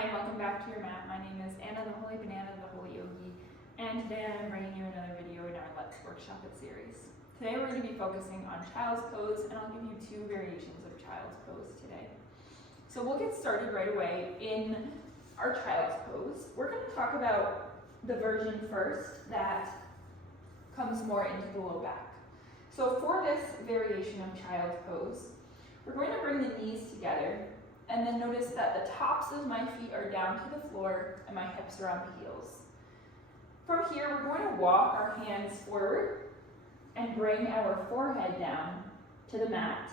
Hi, and welcome back to your mat. My name is Anna, the Holy Banana, the whollyogi, and today I'm bringing you another video in our Let's Workshop It series. Today we're going to be focusing on child's pose, and I'll give you two variations of child's pose today. So we'll get started right away in our child's pose. We're going to talk about the version first that comes more into the low back. So for this variation of child's pose, we're going to bring the knees together. And then notice that the tops of my feet are down to the floor and my hips are on the heels. From here, we're going to walk our hands forward and bring our forehead down to the mat,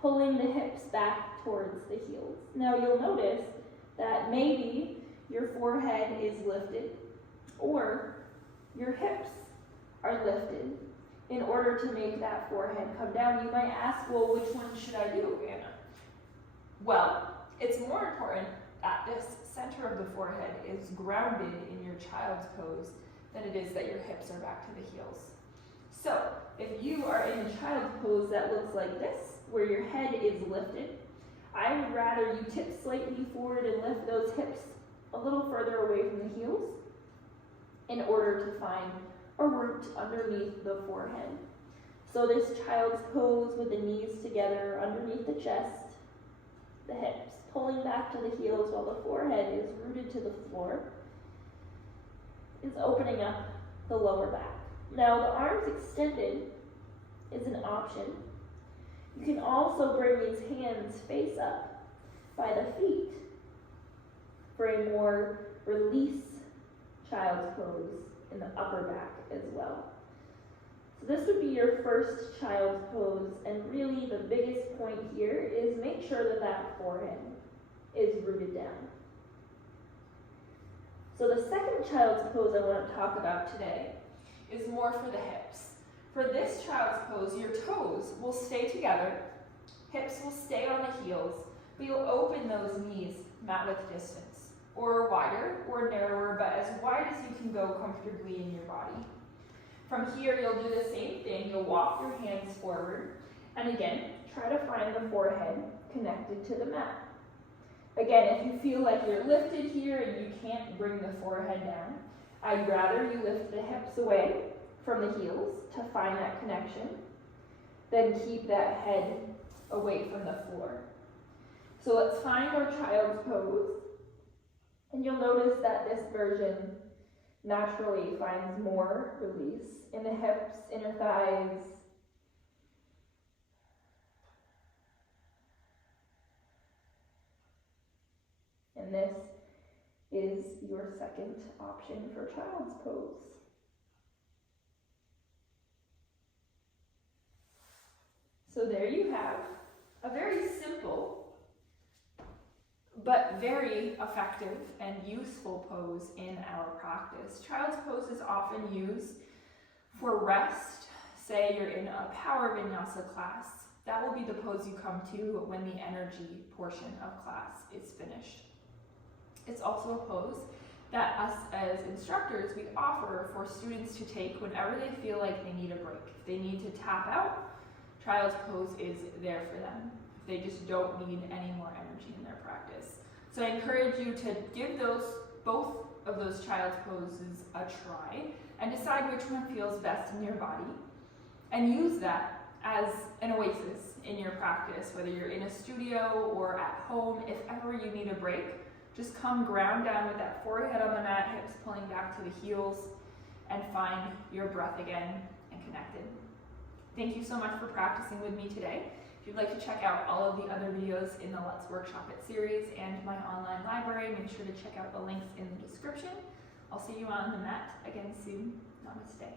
pulling the hips back towards the heels. Now you'll notice that maybe your forehead is lifted or your hips are lifted. In order to make that forehead come down, you might ask, well, which one should I do, Anna? Well, it's more important that this center of the forehead is grounded in your child's pose than it is that your hips are back to the heels. So, if you are in a child's pose that looks like this, where your head is lifted, I would rather you tip slightly forward and lift those hips a little further away from the heels in order to find a root underneath the forehead. So this child's pose with the knees together underneath the chest, the hips pulling back to the heels while the forehead is rooted to the floor, is opening up the lower back. Now the arms extended is an option. You can also bring these hands face up by the feet for a more release child's pose in the upper back as well. So this would be your first child's pose, and really the biggest point here is make sure that that forehead is rooted down. So the second child's pose I want to talk about today is more for the hips. For this child's pose, your toes will stay together, hips will stay on the heels, but you'll open those knees mat width distance, or wider or narrower, but as wide as you can go comfortably in your body. From here, you'll do the same thing. You'll walk your hands forward, and again, try to find the forehead connected to the mat. Again, if you feel like you're lifted here and you can't bring the forehead down, I'd rather you lift the hips away from the heels to find that connection, then keep that head away from the floor. So let's find our child's pose, and you'll notice that this version naturally finds more release in the hips, inner thighs. And this is your second option for child's pose. So there you have a very simple but very effective and useful pose in our practice. Child's pose is often used for rest. Say you're in a power vinyasa class. That will be the pose you come to when the energy portion of class is finished. It's also a pose that us as instructors, we offer for students to take whenever they feel like they need a break. If they need to tap out, child's pose is there for them. They just don't need any more energy in their practice. So I encourage you to give both of those child's poses a try and decide which one feels best in your body, and use that as an oasis in your practice, whether you're in a studio or at home. If ever you need a break, just come ground down with that forehead on the mat, hips pulling back to the heels, and find your breath again and connected. Thank you so much for practicing with me today. If you'd like to check out all of the other videos in the Let's Workshop It series and my online library, make sure to check out the links in the description. I'll see you on the mat again soon. Namaste.